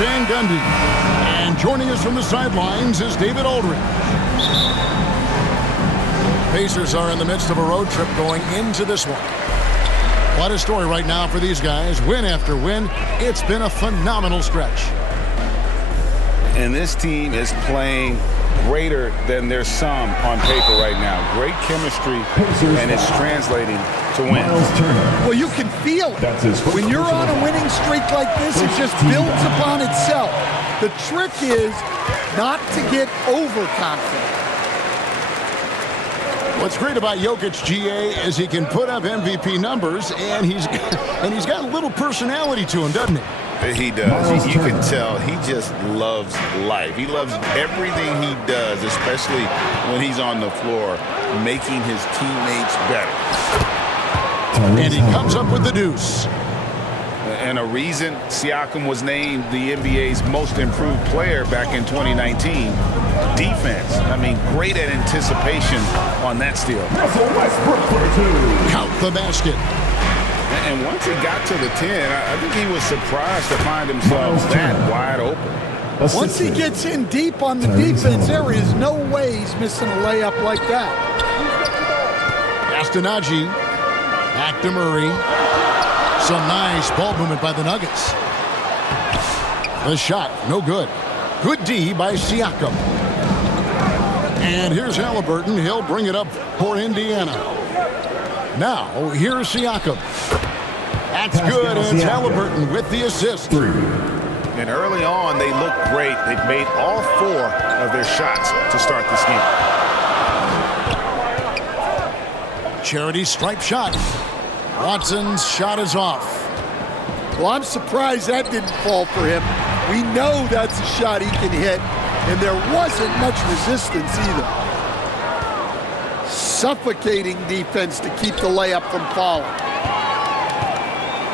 Van Gundy. And joining us from the sidelines is David Aldridge. Pacers are in the midst of a road trip going into this one. What a story right now for these guys. Win after win. It's been a phenomenal stretch. And this team is playing greater than their sum on paper right now. Great chemistry, and it's translating to wins. Well, you can feel it. When you're on a winning streak like this, it just builds upon itself. The trick is not to get overconfident. What's great about Jokic, GA, is he can put up MVP numbers, and he's got a little personality to him, doesn't he? He does. You can tell he just loves life. He loves everything he does, especially when he's on the floor, making his teammates better. And he comes up with the deuce. And a reason Siakam was named the NBA's most improved player back in 2019. Defense. I mean, great at anticipation on that steal. Count the basket. And once he got to the 10, I think he was surprised to find himself that wide open. Once he gets in deep on the defense, there is no way he's missing a layup like that. Astonagi. Back to Murray. Some nice ball movement by the Nuggets. The shot, no good. Good D by Siakam. And here's Halliburton. He'll bring it up for Indiana. Now, here's Siakam. That's good, and it's Halliburton with the assist. And early on, they looked great. They've made all 4 of their shots to start this game. Charity stripe shot. Watson's shot is off. Well, I'm surprised that didn't fall for him. We know that's a shot he can hit, and there wasn't much resistance either. Suffocating defense to keep the layup from falling.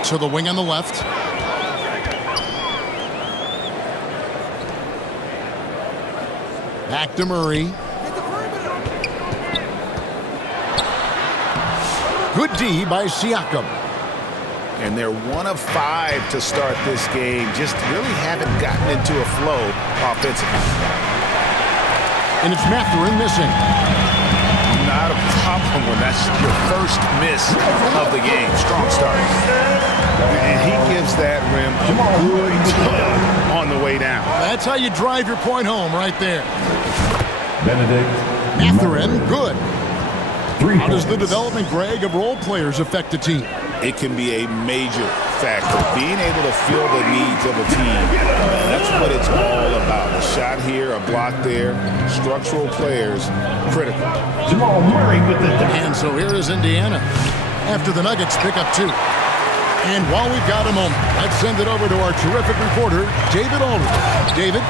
To the wing on the left. Back to Murray. Good D by Siakam. And they're 1 of 5 to start this game. Just really haven't gotten into a flow offensively. And it's Mathurin missing. Not a problem when that's your first miss of the game. Strong start. And he gives that rim a good tug on the way down. That's how you drive your point home right there. Benedict Mathurin, good. How does the development, Greg, of role players affect a team? It can be a major factor. Being able to fill the needs of a team, that's what it's all about. A shot here, a block there, structural players, critical. Jamal Murray with the And so here is Indiana after the Nuggets pick up 2. And while we've got a moment, let's send it over to our terrific reporter, David Aldridge. David?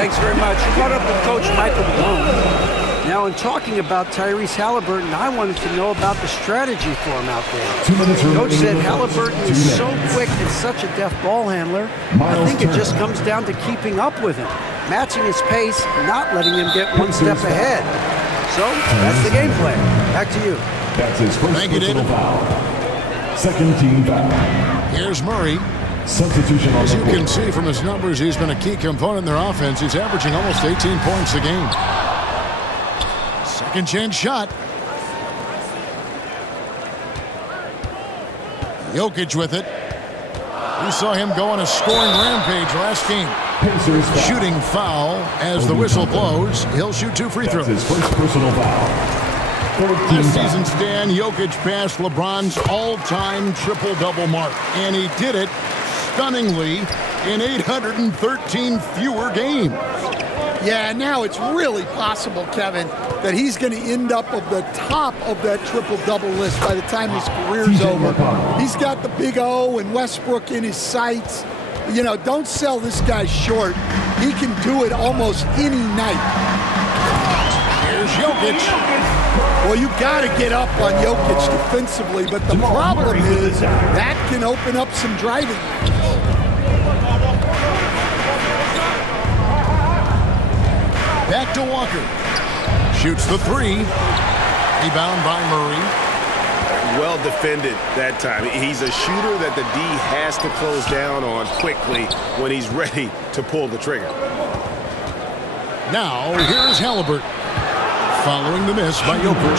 Thanks very much. You brought up with Coach Michael Malone. Now, in talking about Tyrese Halliburton, I wanted to know about the strategy for him out there. Coach said Halliburton is so quick and such a deft ball handler. I think it just comes down to keeping up with him, matching his pace, not letting him get one step ahead. So, that's the game plan. Back to you. That's his first personal foul. Second team foul. Here's Murray. Substitution on As the you can see from his numbers, he's been a key component in their offense. He's averaging almost 18 points a game. Second chance shot. Jokic with it. We saw him go on a scoring rampage last game. Shooting foul as the whistle blows. He'll shoot 2 free throws. That's his first personal foul. Last season, Stan, Jokic passed LeBron's all-time triple-double mark, and he did it stunningly in 813 fewer games. Yeah, now it's really possible, Kevin, that he's going to end up at the top of that triple-double list by the time his career's over. He's got the Big O and Westbrook in his sights. You know, don't sell this guy short. He can do it almost any night. Here's Jokic. Well, you got to get up on Jokic defensively, but the problem is that can open up some driving. Back to Walker. Shoots the 3. Rebound by Murray. well defended that time. He's a shooter that the D has to close down on quickly when he's ready to pull the trigger. Now, here's Halliburton. Following the miss by Jokic.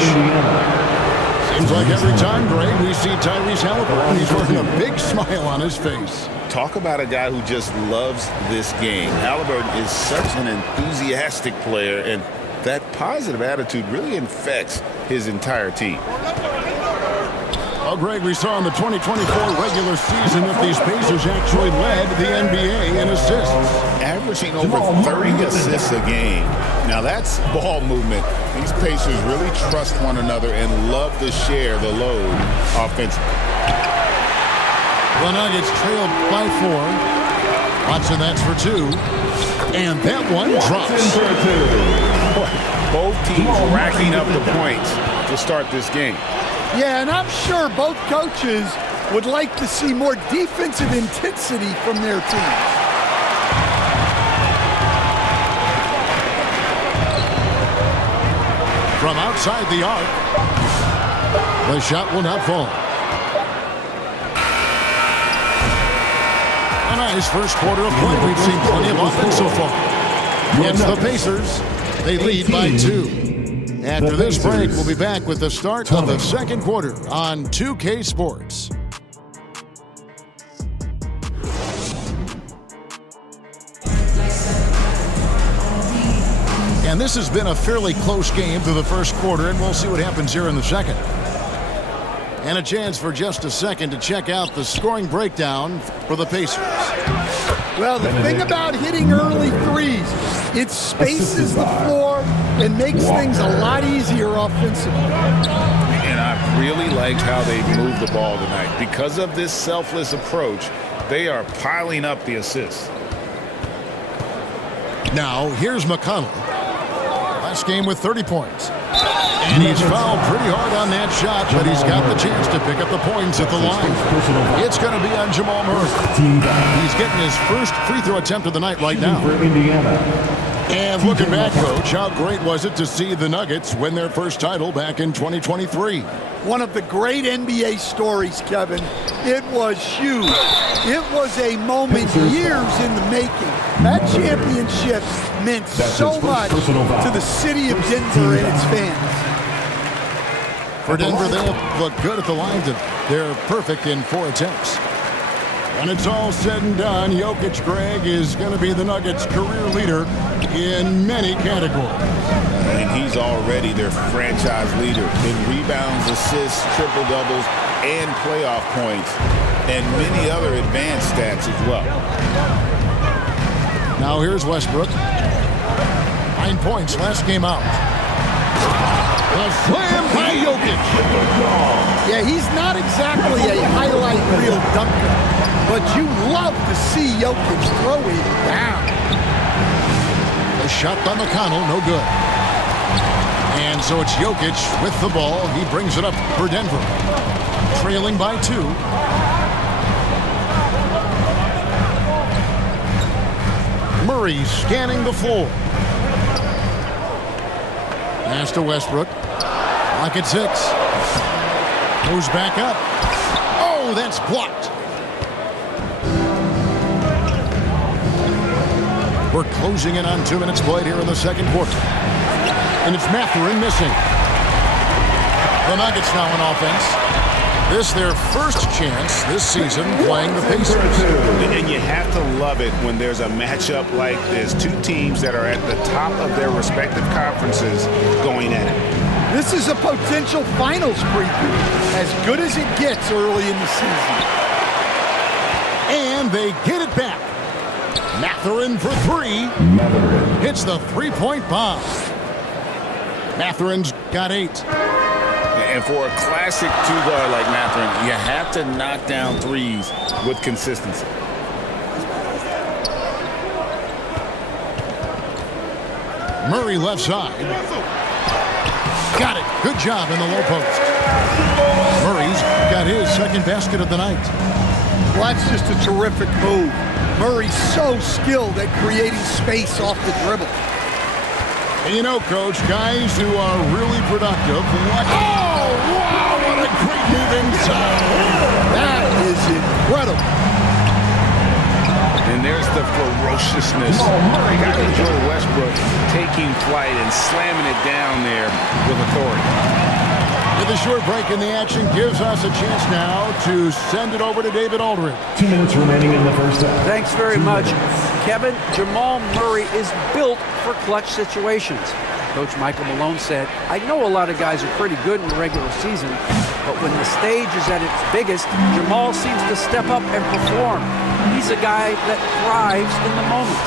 Seems like every time, Greg, we see Tyrese Halliburton, he's wearing a big smile on his face. Talk about a guy who just loves this game. Halliburton is such an enthusiastic player, and that positive attitude really infects his entire team. Well, Greg, we saw in the 2024 regular season that these Pacers actually led the NBA in assists. Averaging over 30 assists a game. Now that's ball movement. These Pacers really trust one another and love to share the load offensively. The Nuggets trailed by 4. Watson, that's for 2. And that one drops. Both teams racking up the points to start this game. Yeah, and I'm sure both coaches would like to see more defensive intensity from their teams. From outside the arc, the shot will not fall. A nice first quarter of play. We've seen plenty of offense so far. It's the Pacers. They lead by 2. After this break, we'll be back with the start of the second quarter on 2K Sports. And this has been a fairly close game through the first quarter, and we'll see what happens here in the second. And a chance for just a second to check out the scoring breakdown for the Pacers. Well, the thing about hitting early threes, it spaces the floor and makes things a lot easier offensively. And I really liked how they moved the ball tonight. Because of this selfless approach, they are piling up the assists. Now, here's McConnell. Last game with 30 points. And he's fouled pretty hard on that shot, but he's got the chance to pick up the points at the line. It's going to be on Jamal Murray. He's getting his first free throw attempt of the night right now. And looking back, Coach, how great was it to see the Nuggets win their first title back in 2023? One of the great NBA stories, Kevin. It was huge. It was a moment years in the making. That championship meant so much to the city of Denver and its fans. For Denver, they look good at the line. They're perfect in 4 attempts. When it's all said and done, Jokic, Greg, is going to be the Nuggets' career leader in many categories. And he's already their franchise leader in rebounds, assists, triple-doubles, and playoff points, and many other advanced stats as well. Now here's Westbrook. 9 points last game out. The slam by Jokic. Yeah, he's not exactly a highlight reel dunker, but you love to see Jokic throw it down. A shot by McConnell, no good. And so it's Jokic with the ball. He brings it up for Denver. Trailing by 2. Murray scanning the floor. Pass to Westbrook. Clock at 6. Goes back up. Oh, that's blocked. We're closing in on 2 minutes played here in the second quarter. And it's Mathurin missing. The Nuggets now on offense. This their first chance this season playing the Pacers. And you have to love it when there's a matchup like this. 2 teams that are at the top of their respective conferences going at it. This is a potential finals preview, as good as it gets early in the season. And they get it back. Mathurin for 3. Hits the 3-point bomb. Mathurin's got 8. And for a classic 2-guard like Mathurin, you have to knock down threes with consistency. Murray left side. Got it. Good job in the low post. Murray's got his second basket of the night. Well, that's just a terrific move. Murray's so skilled at creating space off the dribble. And you know, Coach, guys who are really productive. Oh, wow, what a Great move inside. That is incredible. And there's the ferociousness. You got to enjoy Westbrook taking flight and slamming it down there with authority. With a short break in the action gives us a chance now to send it over to David Aldridge. 2 minutes remaining in the first half. Thanks very much. Kevin, Jamal Murray is built for clutch situations. Coach Michael Malone said, I know a lot of guys are pretty good in the regular season, but when the stage is at its biggest, Jamal seems to step up and perform. He's a guy that thrives in the moment,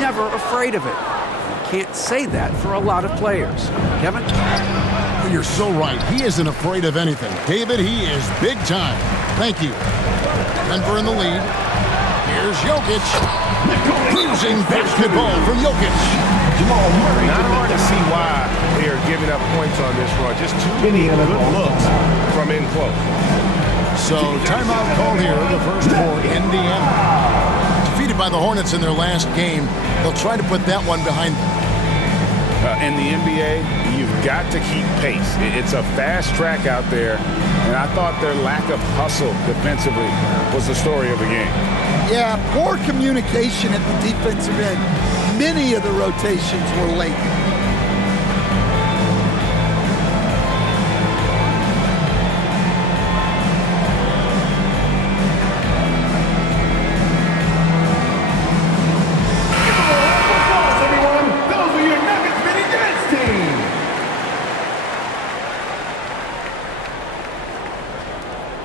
never afraid of it. You can't say that for a lot of players. Kevin? You're so right. He isn't afraid of anything. David, he is big time. Thank you. Denver in the lead. Here's Jokic. Cruising basketball from Jokic. Jamal Murray. Not hard to see why they are giving up points on this run. Just too many good looks from in close. So timeout called here, the first for Indiana. Defeated by the Hornets in their last game. They'll try to put that one behind them. In the NBA, you've got to keep pace. It's a fast track out there, and I thought their lack of hustle defensively was the story of the game. Yeah, poor communication at the defensive end. Many of the rotations were late.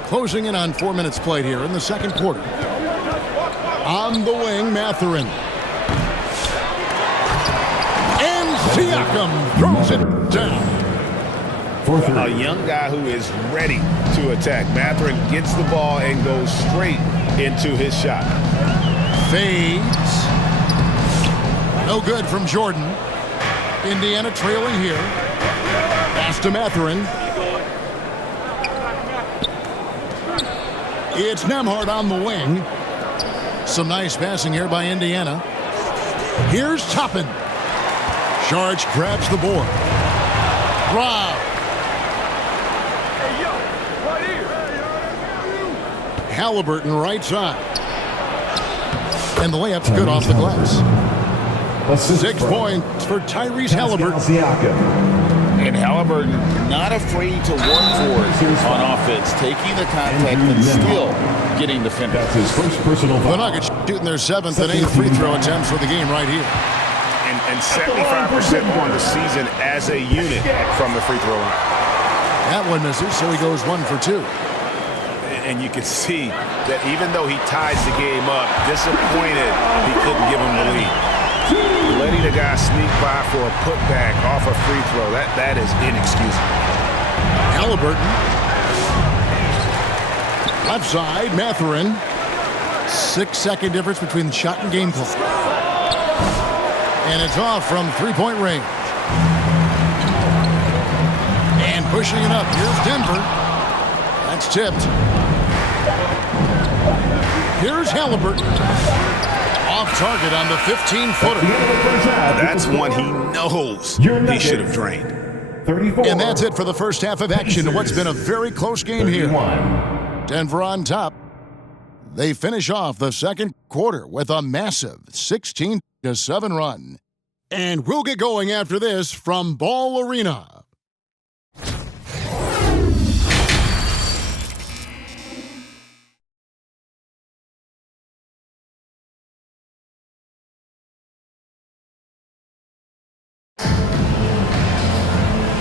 Closing in on 4 minutes played here in the second quarter. On the wing, Mathurin. And Siakam throws it down. A young guy who is ready to attack. Mathurin gets the ball and goes straight into his shot. Fades. No good from Jordan. Indiana trailing here. Pass to Mathurin. It's Nembhard on the wing. Some nice passing here by Indiana. Here's Toppin. Sharge grabs the board. Rob. Halliburton right side. And the layup's good off the glass. 6 points for Tyrese Halliburton. And Halliburton not afraid to work for it on offense, taking the contact and still getting defended. That's his first personal The foul. Nuggets shooting their 7th and 8th free throw attempts for the game right here. And 75% on the season as a unit from the free throw line. That one misses, so he goes 1 for 2. And you can see that even though he ties the game up, disappointed he couldn't give him the lead. Letting a guy sneak by for a putback off a free throw, that is inexcusable. Halliburton. Left side, Mathurin. 6-second difference between the shot and game clock. And it's off from three-point range. And pushing it up. Here's Denver. That's tipped. Here's Halliburton. Off target on the 15-footer. That's one he knows he should have drained. 34. And that's it for the first half of action in what's been a very close game here. 31. Denver on top. They finish off the second quarter with a massive 16-7 run. And we'll get going after this from Ball Arena.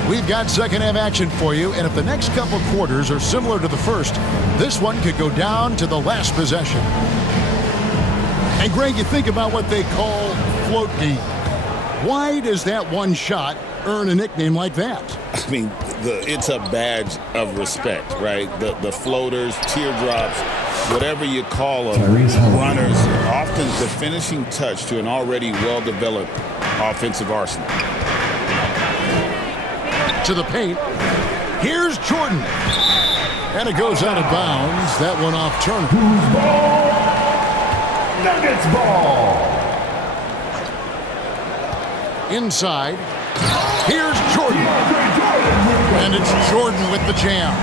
We've got second half action for you, and if the next couple quarters are similar to the first, this one could go down to the last possession. And Greg, you think about what they call float game. Why does that one shot earn a nickname like that? I mean, it's a badge of respect, right? The floaters, teardrops, whatever you call them, runners, often the finishing touch to an already well-developed offensive arsenal. To the paint. Here's Jordan. And it goes out of bounds. That one off Turner. Who's ball? Nuggets ball. Inside. Here's Jordan. And it's Jordan with the jam.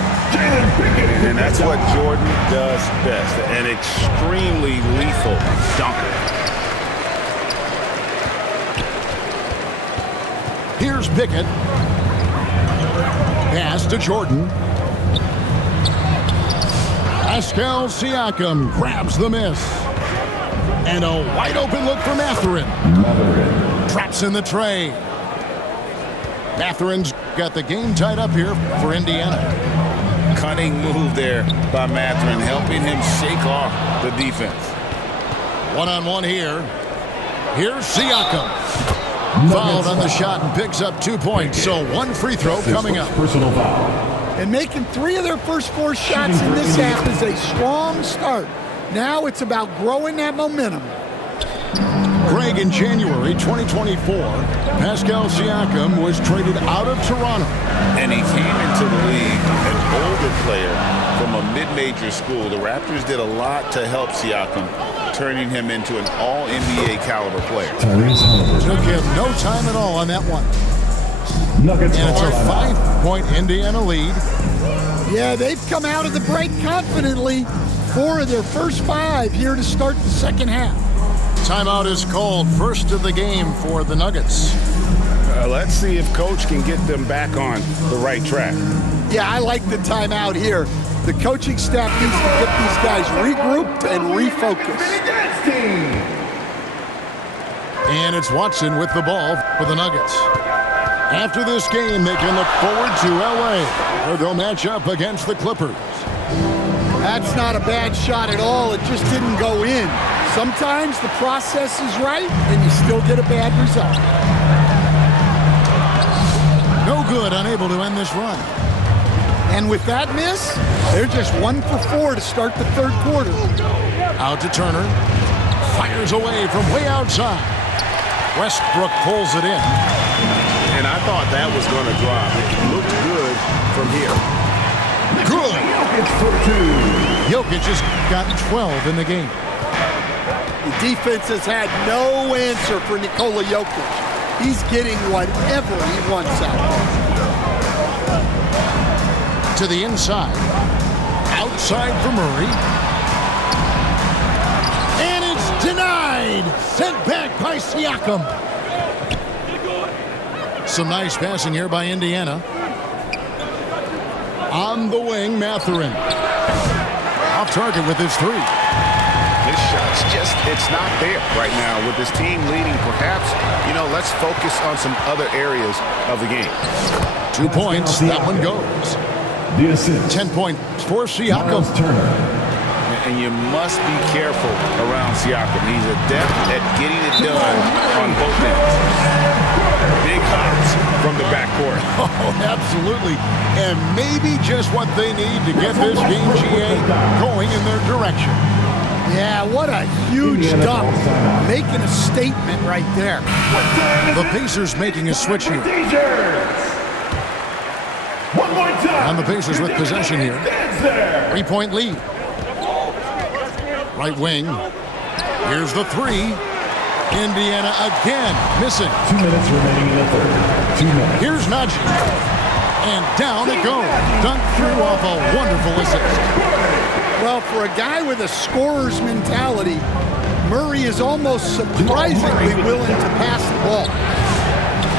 And that's what Jordan does best. An extremely lethal dunker. Here's Pickett. Pass to Jordan. Pascal Siakam grabs the miss. And a wide open look for Mathurin. Traps in the tray. Mathurin's got the game tied up here for Indiana. Cunning move there by Mathurin, helping him shake off the defense. One-on-one here. Here's Siakam. Fouled on the shot and picks up 2 points. So one free throw coming up. Personal foul. And making 3 of their first 4 shots in this half is a strong start. Now it's about growing that momentum. Greg, in January 2024, Pascal Siakam was traded out of Toronto. And he came into the league an older player from a mid-major school. The Raptors did a lot to help Siakam, turning him into an all-NBA caliber player. Took him no time at all on that one. Nuggets. And it's a 5-point Indiana lead. Yeah, they've come out of the break confidently. 4 of their first 5 here to start the second half. Timeout is called, first of the game for the Nuggets. Let's see if Coach can get them back on the right track. Yeah, I like the timeout here. The coaching staff needs to get these guys regrouped and refocused. And it's Watson with the ball for the Nuggets. After this game, they can look forward to L.A., where they'll match up against the Clippers. That's not a bad shot at all. It just didn't go in. Sometimes the process is right, and you still get a bad result. No good, unable to end this run. And with that miss, they're just 1 for 4 to start the third quarter. Out to Turner. Fires away from way outside. Westbrook pulls it in. And I thought that was going to drop. It looked good from here. Good. Jokic just got 12 in the game. The defense has had no answer for Nikola Jokic. He's getting whatever he wants out of it. To the inside. Outside for Murray. And it's denied. Sent back by Siakam. Some nice passing here by Indiana. On the wing, Mathurin. Off target with his 3. His shot's just, it's not there right now. With his team leading, perhaps, let's focus on some other areas of the game. 2 points, that one goes. The assist. 10 points for Siakam. And you must be careful around Siakam. He's adept at getting it done on both ends. Big hops from the backcourt. Oh, absolutely. And maybe just what they need to get this game, GA, going in their direction. Yeah, what a huge dunk. Making a statement right there. The Pacers making a switch here. And the Pacers with possession here. 3-point lead. Right wing. Here's the 3. Indiana again missing. 2 minutes remaining in the third. 2 minutes. Here's Najee. And down it goes. Dunked through off a wonderful assist. Well, for a guy with a scorer's mentality, Murray is almost surprisingly willing to pass the ball.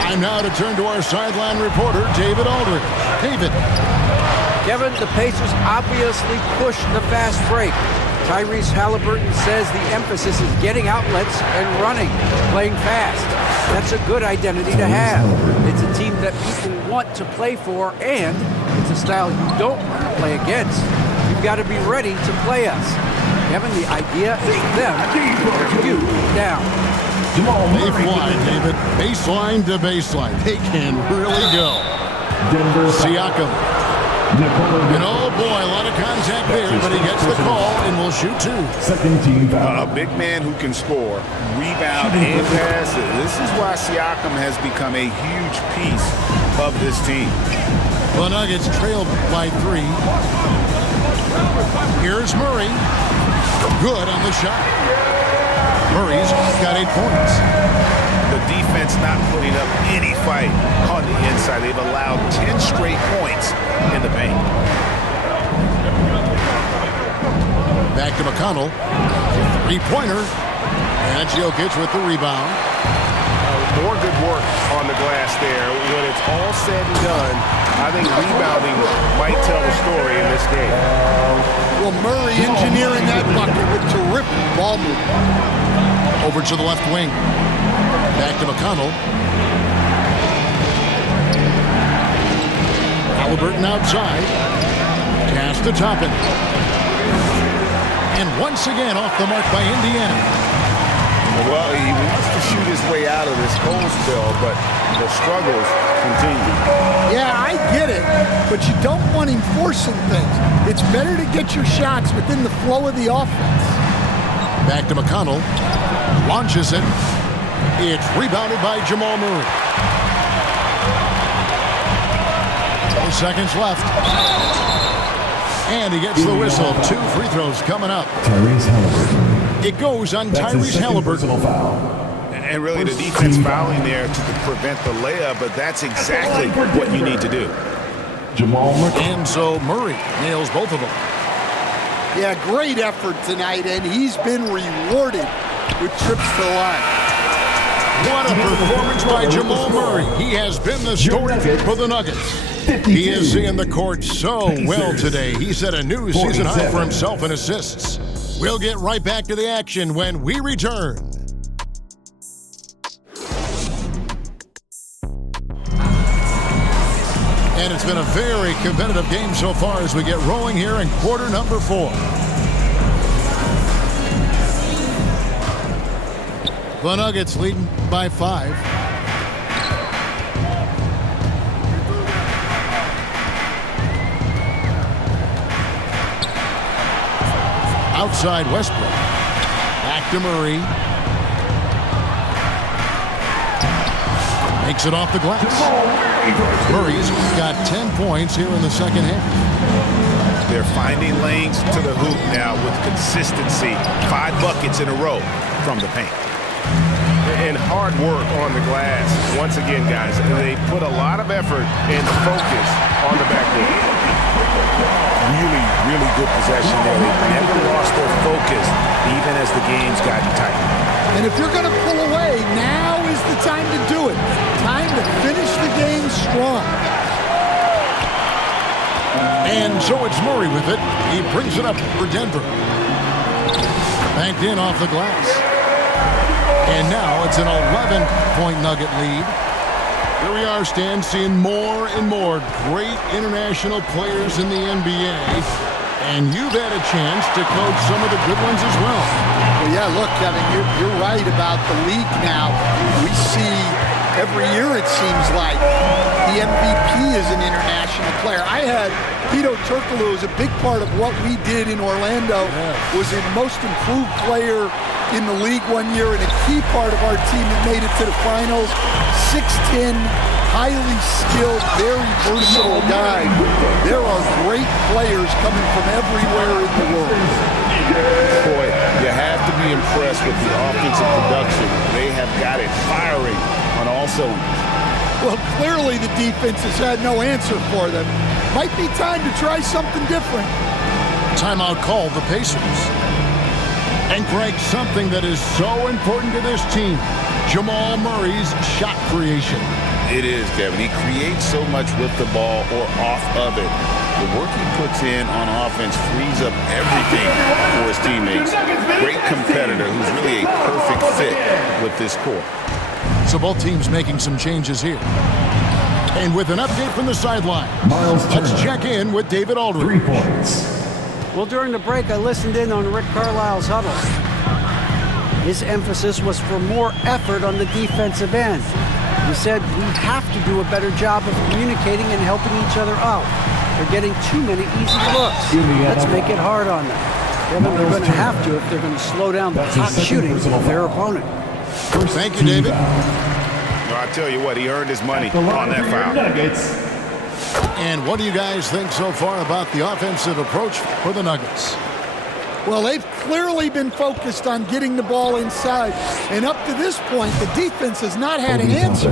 Time now to turn to our sideline reporter, David Aldridge. David. Kevin, the Pacers obviously pushed the fast break. Tyrese Halliburton says the emphasis is getting outlets and running, playing fast. That's a good identity to have. It's a team that people want to play for, and it's a style you don't want to play against. You've got to be ready to play us. Kevin, the idea is for them to wear you down. Baseline, David. Baseline to baseline. They can really go. Siakam. And oh boy, a lot of contact there, but he gets the call and will shoot 2. Second team foul. A big man who can score, rebound, and pass. This is why Siakam has become a huge piece of this team. The Nuggets trailed by 3. Here's Murray. Good on the shot. Murray's got 8 points. The defense defense not putting up any fight on the inside. They've allowed 10 straight points in the paint. Back to McConnell. Three-pointer. And Jokic with the rebound. More good work on the glass there. When it's all said and done, I think rebounding might tell the story in this game. Well, Murray engineering that bucket with terrific ball movement. Over to the left wing. Back to McConnell. Halliburton outside. Pass to Toppin. And once again off the mark by Indiana. Well, he wants to shoot his way out of this cold spell, but the struggles continue. Yeah, I get it, but you don't want him forcing things. It's better to get your shots within the flow of the offense. Back to McConnell. Launches it. It's rebounded by Jamal Murray. 4 seconds left. And he gets the whistle. 2 free throws coming up. Tyrese Halliburton. It goes on Tyrese Halliburton. And really the defense fouling there to prevent the layup, but that's exactly what you need to do. Jamal Murray. And so Murray nails both of them. Yeah, great effort tonight, and he's been rewarded with trips to the line. What a performance by Jamal Murray. He has been the story for the Nuggets. He is seeing the court so well today. He set a new season high for himself in assists. We'll get right back to the action when we return. And it's been a very competitive game so far as we get rolling here in quarter number 4. The Nuggets leading by 5. Outside Westbrook. Back to Murray. Makes it off the glass. Murray's got 10 points here in the second half. They're finding lanes to the hoop now with consistency. 5 buckets in a row from the paint. And hard work on the glass. Once again, guys, they put a lot of effort and focus on the backboard. Really, really good possession there. They never lost their focus, even as the game's gotten tight. And if you're going to pull away, now is the time to do it. Time to finish the game strong. And so it's Murray with it. He brings it up for Denver. Banked in off the glass. And now it's an 11-point Nugget lead. Here we are, Stan, seeing more and more great international players in the NBA. And you've had a chance to coach some of the good ones as well. Well, yeah, look, Kevin, you're right about the league now. We see every year, it seems like, the MVP is an international player. I had Pito Turkoglu as a big part of what we did in Orlando. Was a most improved player in the league one year and a key part of our team that made it to the finals. 6'10", highly skilled, very versatile guy. There are great players coming from everywhere in the world. Boy, you have to be impressed with the offensive production. They have got it firing on all cylinders. Well, clearly the defense has had no answer for them. Might be time to try something different. Timeout called the Pacers. And Greg, something that is so important to this team, Jamal Murray's shot creation. It is, Kevin. He creates so much with the ball or off of it. The work he puts in on offense frees up everything for his teammates. Great competitor who's really a perfect fit with this core. So both teams making some changes here. And with an update from the sideline, let's check in with David Aldridge. 3 points. Well, during the break, I listened in on Rick Carlisle's huddle. His emphasis was for more effort on the defensive end. He said we have to do a better job of communicating and helping each other out. They're getting too many easy looks. Let's make it hard on them. They're going to have to if they're going to slow down the hot shooting of their opponent. Thank you, David. No, I tell you what, he earned his money on that foul. And what do you guys think so far about the offensive approach for the Nuggets? Well, they've clearly been focused on getting the ball inside. And up to this point, the defense has not had an answer.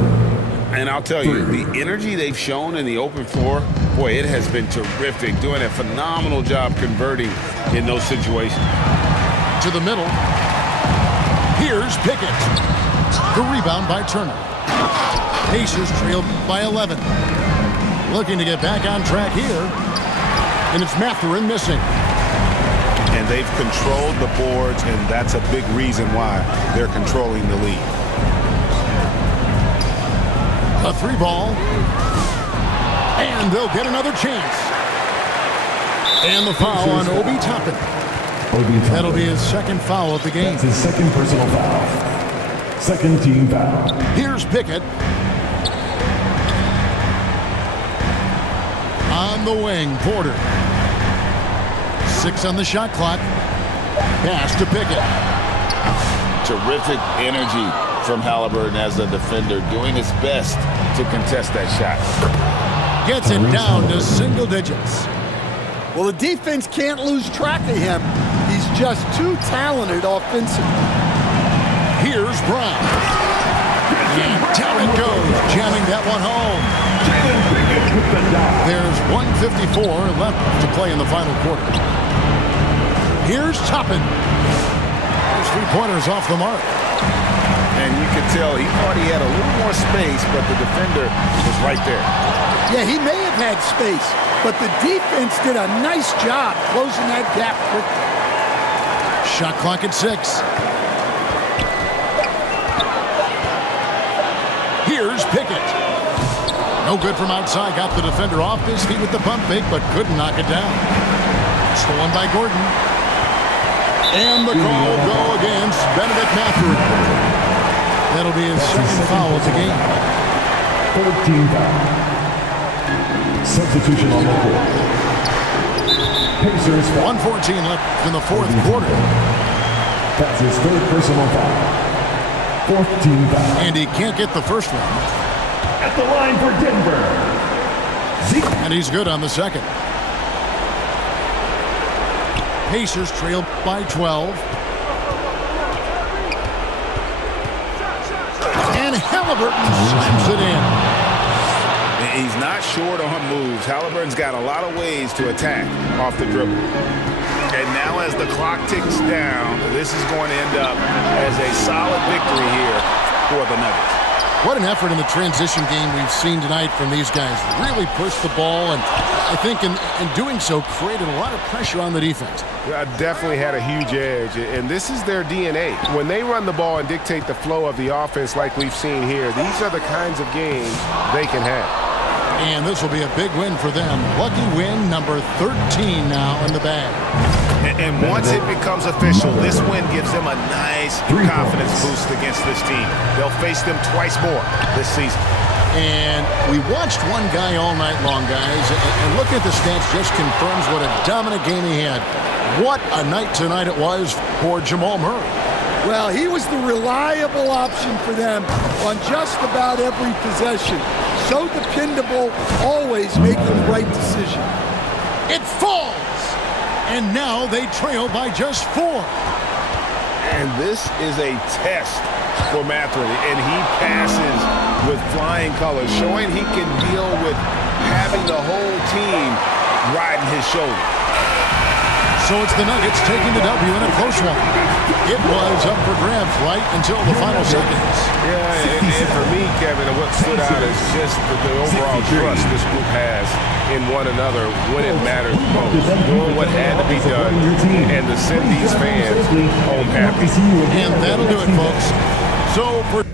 And I'll tell you, the energy they've shown in the open floor, boy, it has been terrific. Doing a phenomenal job converting in those situations. To the middle. Here's Pickett. The rebound by Turner. Pacers trailed by 11. Looking to get back on track here. And it's Mathurin missing. And they've controlled the boards, and that's a big reason why they're controlling the lead. A 3-ball. And they'll get another chance. And the foul on Obi Toppin. That'll be his second foul of the game. That's his second personal foul. Second team foul. Here's Pickett. On the wing, Porter. 6 on the shot clock. Pass to Pickett. Terrific energy from Halliburton as a defender, doing his best to contest that shot. Gets it down to single digits. Well, the defense can't lose track of him. He's just too talented offensively. Here's Brown. And down it goes, jamming that one home. There's 1:54 left to play in the final quarter. Here's Toppin. Those 3-pointers off the mark. And you could tell he thought he had a little more space, but the defender was right there. Yeah, he may have had space, but the defense did a nice job closing that gap quickly. Shot clock at 6. Here's Pickett. No good from outside. Got the defender off his feet with the pump fake, but couldn't knock it down. Stolen by Gordon. And the call will go against Benedict Mathurin. That'll be his second foul of the game. 14 foul. Substitution on the court. Pacers foul. 1:14 left in the fourth quarter. That's his third personal foul. 14 foul. And he can't get the first one. At the line for Denver. And he's good on the second. Pacers trail by 12. And Halliburton slams it in. He's not short on moves. Halliburton's got a lot of ways to attack off the dribble. And now as the clock ticks down, this is going to end up as a solid victory here for the Nuggets. What an effort in the transition game we've seen tonight from these guys. Really pushed the ball, and I think in doing so created a lot of pressure on the defense. Definitely had a huge edge, and this is their DNA. When they run the ball and dictate the flow of the offense like we've seen here, these are the kinds of games they can have. And this will be a big win for them. Lucky win number 13 now in the bag. And once it becomes official, this win gives them a nice confidence boost against this team. They'll face them twice more this season. And we watched one guy all night long, guys, and looking at the stats just confirms what a dominant game he had. What a night tonight it was for Jamal Murray. Well, he was the reliable option for them on just about every possession. So dependable, always making the right decision. It falls! And now they trail by just 4. And this is a test for Mathurin, and he passes with flying colors, showing he can deal with having the whole team riding his shoulder. So it's the Nuggets taking the W in a close one. It was up for grabs right until the final seconds. Yeah, and for me, Kevin, what stood out is just the overall trust this group has in one another when it matters most. Doing what had to be done and to send these fans home happy. And that'll do it, folks. So for